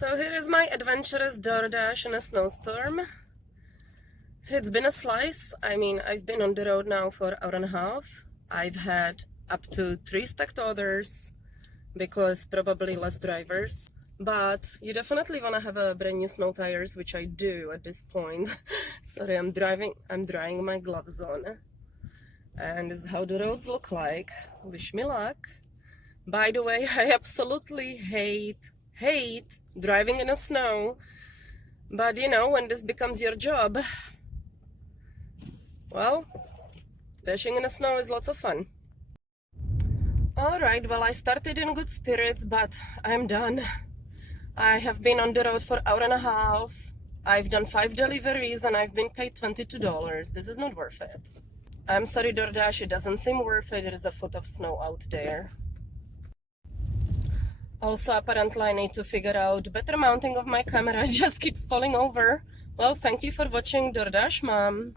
So here is my adventurous Doordash in a snowstorm. It's been a slice. I mean, I've been on the road now for an hour and a half. I've had up to 3 stacked orders because probably less drivers. But you definitely want to have a brand new snow tires, which I do at this point. Sorry, I'm drying my gloves on. And this is how the roads look like. Wish me luck. By the way, I absolutely hate driving in the snow. But you know, when this becomes your job, well, dashing in the snow is lots of fun. Alright, well, I started in good spirits, but I'm done. I have been on the road for an hour and a half. I've done 5 deliveries and I've been paid $22. This is not worth it. I'm sorry, Doordash, it doesn't seem worth it. There is a foot of snow out there. Also, apparently I need to figure out better mounting of my camera. It just keeps falling over. Well, thank you for watching, Doordash Mom.